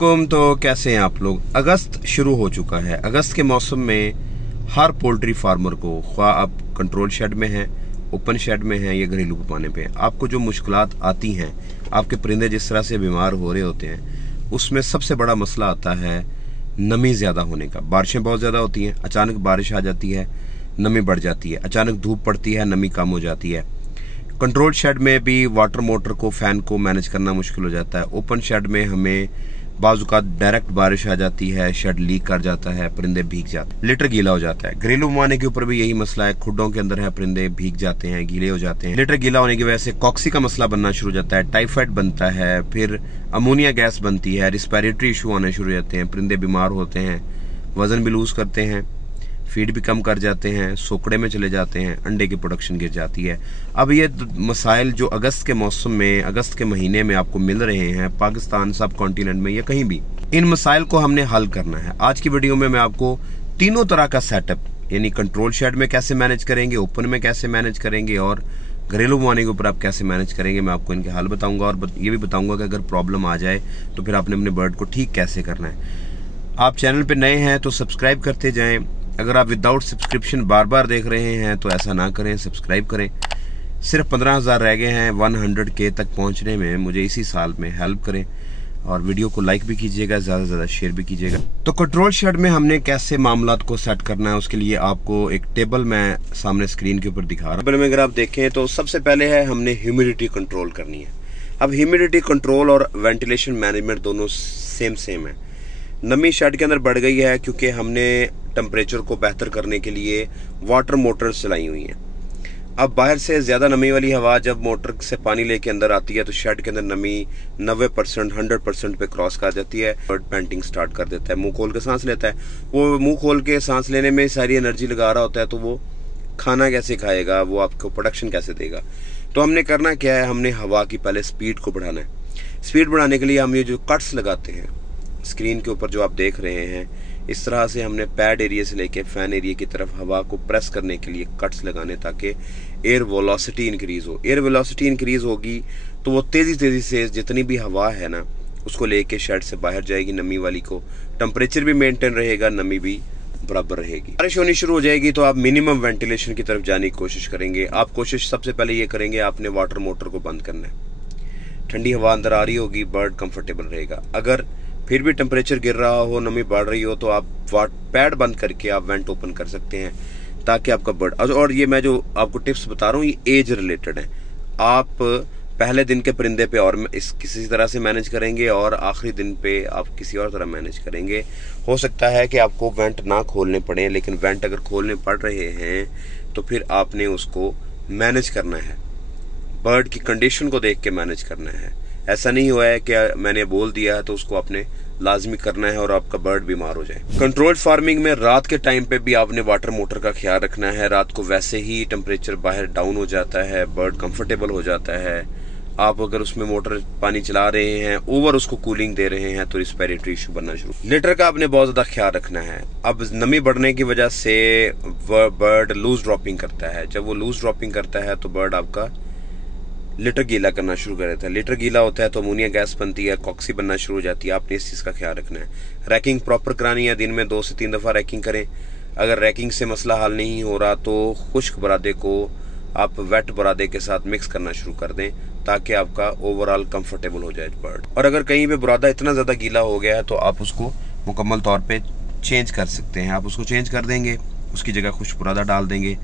तो कैसे हैं आप लोग। अगस्त शुरू हो चुका है। अगस्त के मौसम में हर पोल्ट्री फार्मर को, ख्वाह आप कंट्रोल शेड में हैं, ओपन शेड में हैं या घरेलू पैमाने पे, आपको जो मुश्किलात आती हैं, आपके परिंदे जिस तरह से बीमार हो रहे होते हैं, उसमें सबसे बड़ा मसला आता है नमी ज़्यादा होने का। बारिशें बहुत ज़्यादा होती हैं, अचानक बारिश आ जाती है, नमी बढ़ जाती है, अचानक धूप पड़ती है, नमी कम हो जाती है। कंट्रोल शेड में भी वाटर मोटर को, फैन को मैनेज करना मुश्किल हो जाता है। ओपन शेड में हमें बाज़-औक़ात डायरेक्ट बारिश आ जाती है, शेड लीक कर जाता है, परिंदे भीग जाते हैं, लिटर गीला हो जाता है। घरेलू पैमाने के ऊपर भी यही मसला है, खुड्डों के अंदर है, परिंदे भीग जाते हैं, गीले हो जाते हैं। लिटर गीला होने की वजह से कॉक्सी का मसला बनना शुरू हो जाता है, टाइफाइड बनता है, फिर अमोनिया गैस बनती है, रिस्पिरेटरी इशू आने शुरू हो जाते हैं, परिंदे बीमार होते हैं, वजन भी लूज करते हैं, फीड भी कम कर जाते हैं, सोकड़े में चले जाते हैं, अंडे की प्रोडक्शन गिर जाती है। अब ये मसाइल जो अगस्त के मौसम में, अगस्त के महीने में आपको मिल रहे हैं पाकिस्तान सब कॉन्टिनेंट में या कहीं भी, इन मसाइल को हमने हल करना है। आज की वीडियो में मैं आपको तीनों तरह का सेटअप, यानी कंट्रोल शेड में कैसे मैनेज करेंगे, ओपन में कैसे मैनेज करेंगे और घरेलू पैमाने के ऊपर आप कैसे मैनेज करेंगे, मैं आपको इनके हल बताऊंगा और ये भी बताऊंगा कि अगर प्रॉब्लम आ जाए तो फिर आपने अपने बर्ड को ठीक कैसे करना है। आप चैनल पर नए हैं तो सब्सक्राइब करते जाएं। अगर आप विदाउट सब्सक्रिप्शन बार बार देख रहे हैं तो ऐसा ना करें, सब्सक्राइब करें। सिर्फ 15,000 रह गए हैं 100K तक पहुंचने में, मुझे इसी साल में हेल्प करें और वीडियो को लाइक भी कीजिएगा, ज़्यादा से ज़्यादा शेयर भी कीजिएगा। तो कंट्रोल शेड में हमने कैसे मामलात को सेट करना है, उसके लिए आपको एक टेबल मैं सामने स्क्रीन के ऊपर दिखा रहा हूँ। टेबल में अगर आप देखें तो सबसे पहले है हमने ह्यूमिडिटी कंट्रोल करनी है। अब ह्यूमिडिटी कंट्रोल और वेंटिलेशन मैनेजमेंट दोनों सेम है। नमी शेड के अंदर बढ़ गई है क्योंकि हमने टेम्परेचर को बेहतर करने के लिए वाटर मोटर्स चलाई हुई हैं। अब बाहर से ज़्यादा नमी वाली हवा जब मोटर से पानी लेके अंदर आती है तो शेड के अंदर नमी 90% 100% पे क्रॉस कर जाती है। बर्ड पेंटिंग स्टार्ट कर देता है, मुंह खोल के सांस लेता है। वो मुंह खोल के सांस लेने में सारी एनर्जी लगा रहा होता है, तो वो खाना कैसे खाएगा, वो आपको प्रोडक्शन कैसे देगा। तो हमने करना क्या है, हमने हवा की पहले स्पीड को बढ़ाना है। स्पीड बढ़ाने के लिए हम ये जो कट्स लगाते हैं स्क्रीन के ऊपर जो आप देख रहे हैं, इस तरह से हमने पैड एरिया से लेके फैन एरिया की तरफ हवा को प्रेस करने के लिए कट्स लगाने, ताकि एयर वेलोसिटी इंक्रीज हो। एयर वेलोसिटी इंक्रीज होगी तो वो तेजी से जितनी भी हवा है ना, उसको लेके शेड से बाहर जाएगी नमी वाली को, टेम्परेचर भी मेंटेन रहेगा, नमी भी बराबर रहेगी। बारिश होनी शुरू हो जाएगी तो आप मिनिमम वेंटिलेशन की तरफ जाने की कोशिश करेंगे। आप कोशिश सबसे पहले ये करेंगे, आपने वाटर मोटर को बंद करना है। ठंडी हवा अंदर आ रही होगी, बर्ड कंफर्टेबल रहेगा। अगर फिर भी टेम्परेचर गिर रहा हो, नमी बढ़ रही हो, तो आप पैड बंद करके आप वेंट ओपन कर सकते हैं, ताकि आपका बर्ड, और ये मैं जो आपको टिप्स बता रहा हूँ ये एज रिलेटेड है। आप पहले दिन के परिंदे पे और किसी तरह से मैनेज करेंगे और आखिरी दिन पे आप किसी और तरह मैनेज करेंगे। हो सकता है कि आपको वेंट ना खोलने पड़े, लेकिन वेंट अगर खोलने पड़ रहे हैं तो फिर आपने उसको मैनेज करना है, बर्ड की कंडीशन को देख के मैनेज करना है। ऐसा नहीं हुआ है कि मैंने बोल दिया है तो उसको आपने लाजमी करना है और आपका बर्ड बीमार हो जाए। कंट्रोल फार्मिंग में रात के टाइम पे भी आपने वाटर मोटर का ख्याल रखना है। रात को वैसे ही टेम्परेचर बाहर डाउन हो जाता है, बर्ड कंफर्टेबल हो जाता है। आप अगर उसमें मोटर पानी चला रहे हैं, ओवर उसको कूलिंग दे रहे हैं, तो रिस्पिरेटरी इशू बनना शुरू। लिटर का आपने बहुत ज्यादा ख्याल रखना है। अब नमी बढ़ने की वजह से बर्ड लूज ड्रॉपिंग करता है। जब वो लूज ड्रॉपिंग करता है तो बर्ड आपका लिटर गीला करना शुरू कर देता है। लिटर गीला होता है तो अमोनिया गैस बनती है, कॉक्सी बनना शुरू हो जाती है। आपने इस चीज़ का ख्याल रखना है। रैकिंग प्रॉपर करानी है, दिन में 2 से 3 दफ़ा रैकिंग करें। अगर रैकिंग से मसला हल नहीं हो रहा तो खुश्क बरादे को आप वेट बरादे के साथ मिक्स करना शुरू कर दें, ताकि आपका ओवरऑल कंफर्टेबल हो जाए बर्ड। और अगर कहीं पे बुरादा इतना ज़्यादा गीला हो गया है तो आप उसको मुकम्मल तौर पर चेंज कर सकते हैं। आप उसको चेंज कर देंगे, उसकी जगह खुश्क बुरादा डाल देंगे।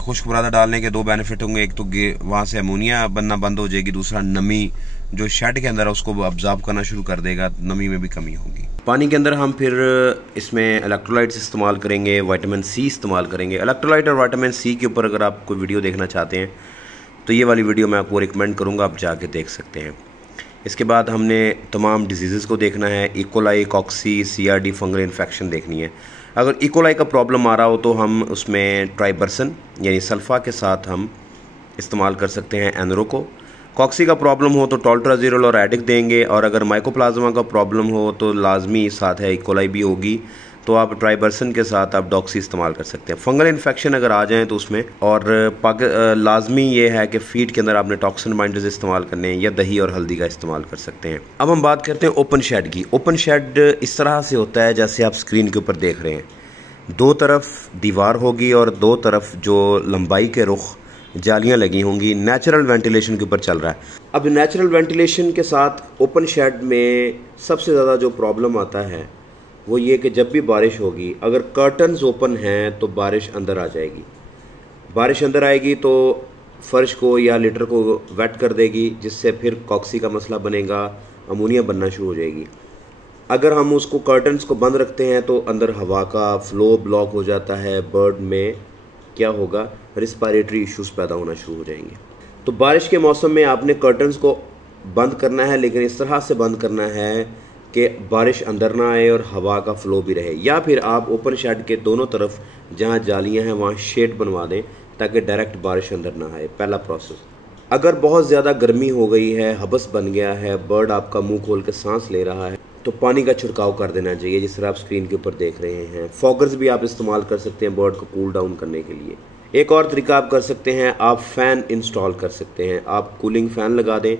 खुश्क बुरादा डालने के 2 बेनिफिट होंगे, एक तो वहाँ से अमोनिया बनना बंद हो जाएगी, दूसरा नमी जो शेड के अंदर है उसको ऑब्जर्व करना शुरू कर देगा, नमी में भी कमी होगी। पानी के अंदर हम फिर इसमें इलेक्ट्रोलाइट्स इस्तेमाल करेंगे, विटामिन सी इस्तेमाल करेंगे। इलेक्ट्रोलाइट और विटामिन सी के ऊपर अगर आप कोई वीडियो देखना चाहते हैं तो ये वाली वीडियो मैं आपको रिकमेंड करूँगा, आप जाके देख सकते हैं। इसके बाद हमने तमाम डिजीज़ को देखना है, इकोलाई, कॉक्सी, CRD, फंगल इन्फेक्शन देखनी है। अगर इकोलाई का प्रॉब्लम आ रहा हो तो हम उसमें ट्राइबरसन यानी सल्फा के साथ हम इस्तेमाल कर सकते हैं एनरो को। कॉक्सी का प्रॉब्लम हो तो टॉल्ट्राजीरोल और एडिक देंगे, और अगर माइकोप्लाज्मा का प्रॉब्लम हो तो लाजमी साथ है इकोलाई भी होगी। तो आप ट्राइबरसन के साथ आप डॉक्सी इस्तेमाल कर सकते हैं। फंगल इन्फेक्शन अगर आ जाए तो उसमें, और लाजमी ये है कि फीड के अंदर आपने टॉक्सिन बाइंडर्स इस्तेमाल करने हैं या दही और हल्दी का इस्तेमाल कर सकते हैं। अब हम बात करते हैं ओपन शेड की। ओपन शेड इस तरह से होता है जैसे आप स्क्रीन के ऊपर देख रहे हैं, दो तरफ दीवार होगी और दो तरफ जो लंबाई के रुख जालियां लगी होंगी, नेचुरल वेंटिलेशन के ऊपर चल रहा है। अब नेचुरल वेंटिलेशन के साथ ओपन शेड में सबसे ज़्यादा जो प्रॉब्लम आता है वो ये कि जब भी बारिश होगी, अगर कर्टन्स ओपन हैं तो बारिश अंदर आ जाएगी। बारिश अंदर आएगी तो फर्श को या लिटर को वेट कर देगी, जिससे फिर कॉक्सी का मसला बनेगा, अमोनिया बनना शुरू हो जाएगी। अगर हम उसको कर्टन्स को बंद रखते हैं तो अंदर हवा का फ्लो ब्लॉक हो जाता है, बर्ड में क्या होगा, रिस्पायरेटरी इश्यूज पैदा होना शुरू हो जाएंगे। तो बारिश के मौसम में आपने कर्टन्स को बंद करना है, लेकिन इस तरह से बंद करना है कि बारिश अंदर ना आए और हवा का फ्लो भी रहे। या फिर आप ओपन शेड के दोनों तरफ जहाँ जालियाँ हैं वहाँ शेड बनवा दें ताकि डायरेक्ट बारिश अंदर ना आए। पहला प्रोसेस। अगर बहुत ज़्यादा गर्मी हो गई है, हबस बन गया है, बर्ड आपका मुंह खोल के सांस ले रहा है, तो पानी का छिड़काव कर देना चाहिए, जिस तरह आप स्क्रीन के ऊपर देख रहे हैं। फॉगर्स भी आप इस्तेमाल कर सकते हैं बर्ड को कूल डाउन करने के लिए। एक और तरीका आप कर सकते हैं, आप फ़ैन इंस्टॉल कर सकते हैं। आप कूलिंग फ़ैन लगा दें,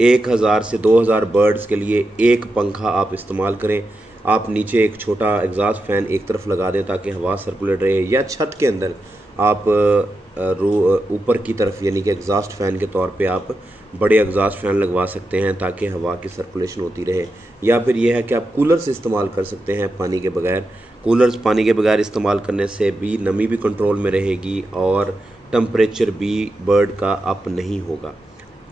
1000 से 2000 बर्ड्स के लिए एक पंखा आप इस्तेमाल करें। आप नीचे एक छोटा एग्जॉस्ट फ़ैन एक तरफ लगा दें ताकि हवा सर्कुलेट रहे, या छत के अंदर आप ऊपर की तरफ यानी कि एग्जॉस्ट फ़ैन के तौर पे आप बड़े एग्जॉस्ट फ़ैन लगवा सकते हैं ताकि हवा की सर्कुलेशन होती रहे। या फिर यह है कि आप कूलर्स इस्तेमाल कर सकते हैं पानी के बगैर। कूलर्स पानी के बगैर इस्तेमाल करने से भी नमी भी कंट्रोल में रहेगी और टेम्परेचर भी बर्ड का अप नहीं होगा।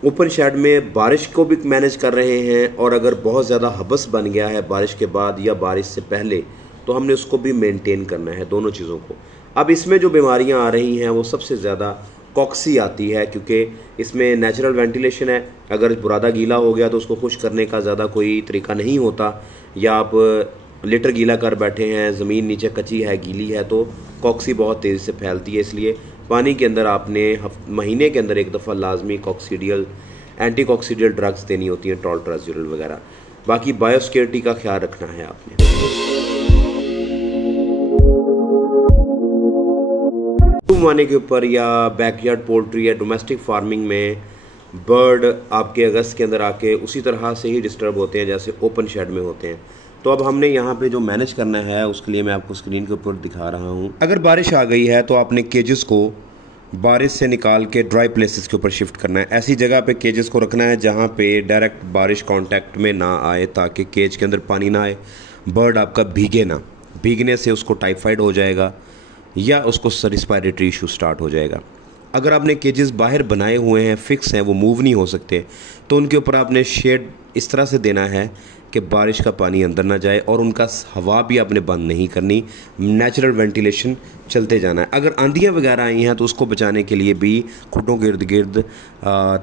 ओपन शेड में बारिश को भी मैनेज कर रहे हैं, और अगर बहुत ज़्यादा हबस बन गया है बारिश के बाद या बारिश से पहले तो हमने उसको भी मेंटेन करना है, दोनों चीज़ों को। अब इसमें जो बीमारियां आ रही हैं वो सबसे ज़्यादा कॉक्सी आती है, क्योंकि इसमें नेचुरल वेंटिलेशन है। अगर बुरादा गीला हो गया तो उसको खुश करने का ज़्यादा कोई तरीका नहीं होता, या आप लिटर गीला कर बैठे हैं, ज़मीन नीचे कच्ची है, गीली है, तो कॉक्सी बहुत तेज़ी से फैलती है। इसलिए पानी के अंदर आपने महीने के अंदर एक दफ़ा लाजमी कॉक्सीडियल एंटी कॉक्सीडियल ड्रग्स देनी होती हैं, ट्रॉल्ट्राज़ोल वगैरह। बाकी बायोसिक्योरिटी का ख्याल रखना है आपने। माने के ऊपर या बैकयार्ड पोल्ट्री या डोमेस्टिक फार्मिंग में बर्ड आपके अगस्त के अंदर आके उसी तरह से ही डिस्टर्ब होते हैं जैसे ओपन शेड में होते हैं। तो अब हमने यहाँ पे जो मैनेज करना है उसके लिए मैं आपको स्क्रीन के ऊपर दिखा रहा हूँ। अगर बारिश आ गई है तो आपने केजेस को बारिश से निकाल के ड्राई प्लेसेस के ऊपर शिफ्ट करना है। ऐसी जगह पे केजेस को रखना है जहाँ पे डायरेक्ट बारिश कांटेक्ट में ना आए, ताकि केज के अंदर पानी ना आए, बर्ड आपका भीगे ना। भीगने से उसको टाइफाइड हो जाएगा या उसको रिस्पायरेटरी इशू स्टार्ट हो जाएगा। अगर आपने केजेस बाहर बनाए हुए हैं, फिक्स हैं, वो मूव नहीं हो सकते, तो उनके ऊपर आपने शेड इस तरह से देना है कि बारिश का पानी अंदर ना जाए, और उनका हवा भी आपने बंद नहीं करनी, नेचुरल वेंटिलेशन चलते जाना है। अगर आंधियाँ वगैरह आई हैं तो उसको बचाने के लिए भी खुटों के इर्द गिर्द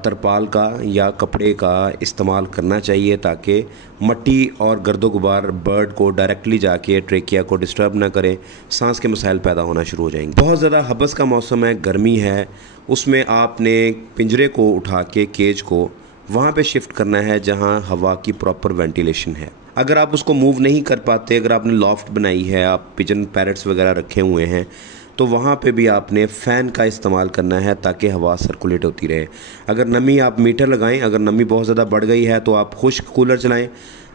तरपाल का या कपड़े का इस्तेमाल करना चाहिए, ताकि मट्टी और गर्दो गुबार बर्ड को डायरेक्टली जाके ट्रेकिया को डिस्टर्ब ना करें, सांस के मसाइल पैदा होना शुरू हो जाएंगे। बहुत ज़्यादा हबस का मौसम है, गर्मी है, उसमें आपने पिंजरे को उठा के केज को वहाँ पे शिफ्ट करना है जहाँ हवा की प्रॉपर वेंटिलेशन है। अगर आप उसको मूव नहीं कर पाते, अगर आपने लॉफ्ट बनाई है, आप पिजन पैरट्स वगैरह रखे हुए हैं, तो वहाँ पे भी आपने फ़ैन का इस्तेमाल करना है ताकि हवा सर्कुलेट होती रहे। अगर नमी, आप मीटर लगाएं, अगर नमी बहुत ज़्यादा बढ़ गई है तो आप खुश्क कूलर चलाएं,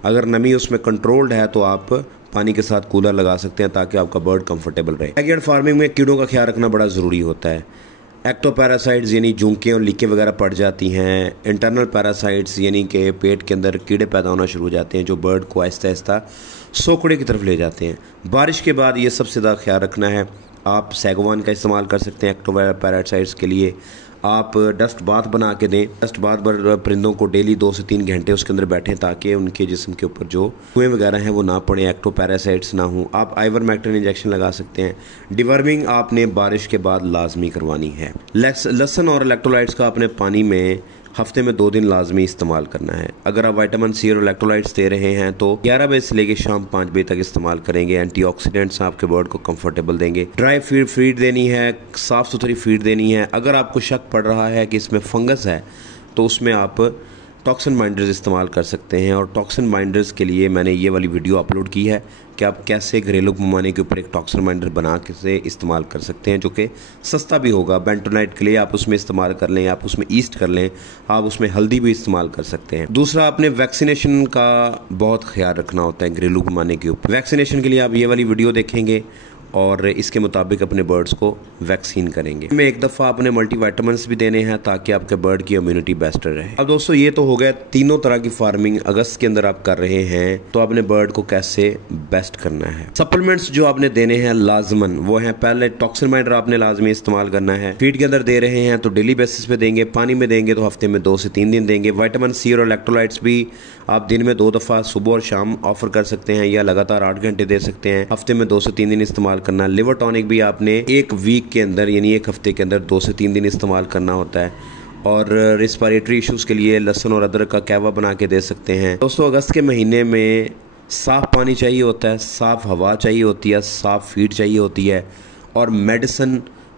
अगर नमी उसमें कंट्रोल्ड है तो आप पानी के साथ कूलर लगा सकते हैं ताकि आपका बर्ड कंफर्टेबल रहे। बैकयार्ड फार्मिंग में कीड़ों का ख्याल रखना बड़ा ज़रूरी होता है। एक्टोपैरासाइट्स यानी जूंकें और लीकें वगैरह पड़ जाती हैं। इंटरनल पैरासाइट्स यानी कि पेट के अंदर कीड़े पैदा होना शुरू हो जाते हैं जो बर्ड को आहिस्ता आहिस्ता सोकड़े की तरफ ले जाते हैं। बारिश के बाद ये सबसे ज़्यादा ख्याल रखना है। आप सैगवान का इस्तेमाल कर सकते हैं एक्टोपैरासाइट्स के लिए। आप डस्ट बाथ बना के दें। डस्ट बाथ पर परिंदों को डेली 2 से 3 घंटे उसके अंदर बैठें ताकि उनके जिस्म के ऊपर जो कुएँ वगैरह हैं वो ना पड़े, एक्टोपैरासाइट्स ना हों। आप आइवरमेक्टिन इंजेक्शन लगा सकते हैं। डिवर्मिंग आपने बारिश के बाद लाजमी करवानी है। लहसुन और इलेक्ट्रोलाइट्स का आपने पानी में हफ्ते में 2 दिन लाजमी इस्तेमाल करना है। अगर आप विटामिन सी और इलेक्ट्रोलाइट्स दे रहे हैं तो 11 बजे से लेकर शाम 5 बजे तक इस्तेमाल करेंगे। एंटीऑक्सीडेंट्स आपके बर्ड को कंफर्टेबल देंगे। ड्राई फीड देनी है, साफ़ सुथरी फीड देनी है। अगर आपको शक पड़ रहा है कि इसमें फंगस है तो उसमें आप टॉक्सिन बाइंडर्स इस्तेमाल कर सकते हैं। और टॉक्सिन बाइंडर्स के लिए मैंने ये वाली वीडियो अपलोड की है कि आप कैसे घरेलू पैमाने के ऊपर एक टॉक्सिन बाइंडर बना के से इस्तेमाल कर सकते हैं, जो कि सस्ता भी होगा। बेंटोनाइट के लिए आप उसमें इस्तेमाल कर लें, आप उसमें ईस्ट कर लें, आप उसमें हल्दी भी इस्तेमाल कर सकते हैं। दूसरा, आपने वैक्सीनेशन का बहुत ख्याल रखना होता है घरेलू पैमाने के ऊपर। वैक्सीनेशन के लिए आप ये वाली वीडियो देखेंगे और इसके मुताबिक अपने बर्ड्स को वैक्सीन करेंगे। में एक दफ़ा आपने मल्टीविटामिन्स भी देने हैं ताकि आपके बर्ड की इम्यूनिटी बेस्ट रहे। अब दोस्तों, ये तो हो गया तीनों तरह की फार्मिंग अगस्त के अंदर आप कर रहे हैं, तो अपने बर्ड को कैसे बेस्ट करना है। सप्लीमेंट्स जो आपने देने हैं लाजमन वो हैं, पहले टॉक्सिन बाइंडर आपने लाजमी इस्तेमाल करना है। फीड के अंदर दे रहे हैं तो डेली बेसिस पे देंगे, पानी में देंगे तो हफ्ते में 2 से 3 दिन देंगे। विटामिन सी और इलेक्ट्रोलाइट्स भी आप दिन में 2 दफ़ा सुबह और शाम ऑफर कर सकते हैं, या लगातार 8 घंटे दे सकते हैं। हफ्ते में 2 से 3 दिन इस्तेमाल करना। लिवर टॉनिक भी आपने 1 वीक के अंदर यानी 1 हफ्ते के अंदर 2 से 3 दिन इस्तेमाल करना होता है। और रेस्पिरेटरी इश्यूज़ के लिए लहसुन और अदरक का कहवा बना के दे सकते हैं। दोस्तों, अगस्त के महीने में साफ़ पानी चाहिए होता है, साफ़ हवा चाहिए होती है, साफ़ फीड चाहिए होती है, और मेडिसिन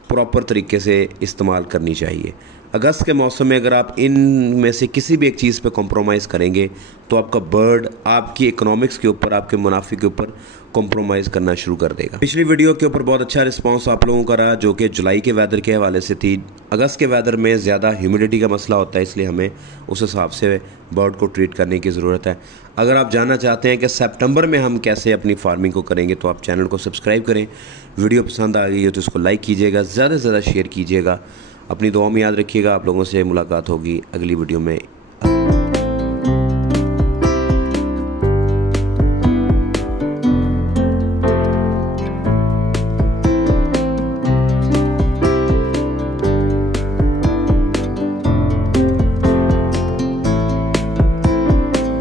प्रॉपर तरीके से इस्तेमाल करनी चाहिए। अगस्त के मौसम में अगर आप इन में से किसी भी एक चीज़ पे कॉम्प्रोमाइज़ करेंगे तो आपका बर्ड आपकी इकोनॉमिक्स के ऊपर, आपके मुनाफे के ऊपर कॉम्प्रोमाइज़ करना शुरू कर देगा। पिछली वीडियो के ऊपर बहुत अच्छा रिस्पांस आप लोगों का रहा, जो कि जुलाई के वेदर के हवाले से थी। अगस्त के वेदर में ज़्यादा ह्यूमिडिटी का मसला होता है, इसलिए हमें उस हिसाब से बर्ड को ट्रीट करने की ज़रूरत है। अगर आप जानना चाहते हैं कि सितंबर में हम कैसे अपनी फार्मिंग को करेंगे, तो आप चैनल को सब्सक्राइब करें। वीडियो पसंद आ गई हो तो इसको लाइक कीजिएगा, ज़्यादा से ज़्यादा शेयर कीजिएगा। अपनी दुआ में याद रखिएगा। आप लोगों से मुलाकात होगी अगली वीडियो में।